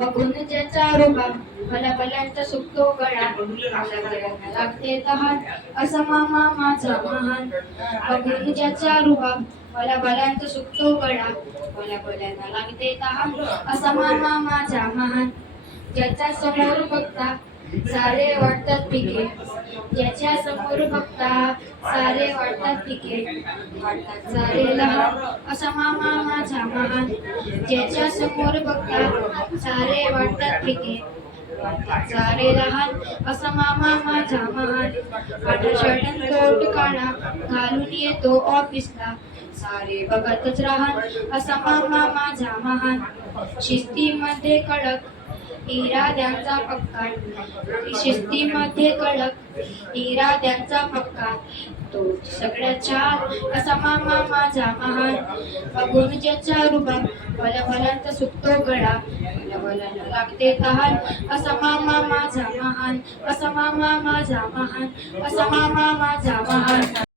बघून ज्याचा रुबाब मला भल्यांचा सुकतो गळा मला भल्यांना लागते तहान असा मामा माझा महान बघून ज्याचा रुबाब मला भल्यांचा सुकतो गळा मला भल्यांना लागते तहान असा मामा माझा महान ज्याच्या समोर बघता सारे वाटतात पिके ज्याच्या समोर बघता सारे वाटतात पिके वाटतात सारे लहान असा मामा माझा महान ज्याच्या समोर बघता सारे वाटतात पिके वाटतात सारे लहान असा मामा माझा महान पांढरा शर्ट आणि कोट काढा घालून येतो ऑफिसला सारे बघतच राहन असा मामा माझा महान शिस्तीमध्ये कडक इराद्यांचा पक्का शिस्तीमध्ये कडक इराद्यांचा पक्का तो सगळ्यात छान असा मामा माझा महान बघून ज्याचा रुबाब मला भल्यांचा सुकतो गळा मला भल्यांना लागते तहान असा मामा माझा महान असा मामा माझा महान असा मामा माझा महान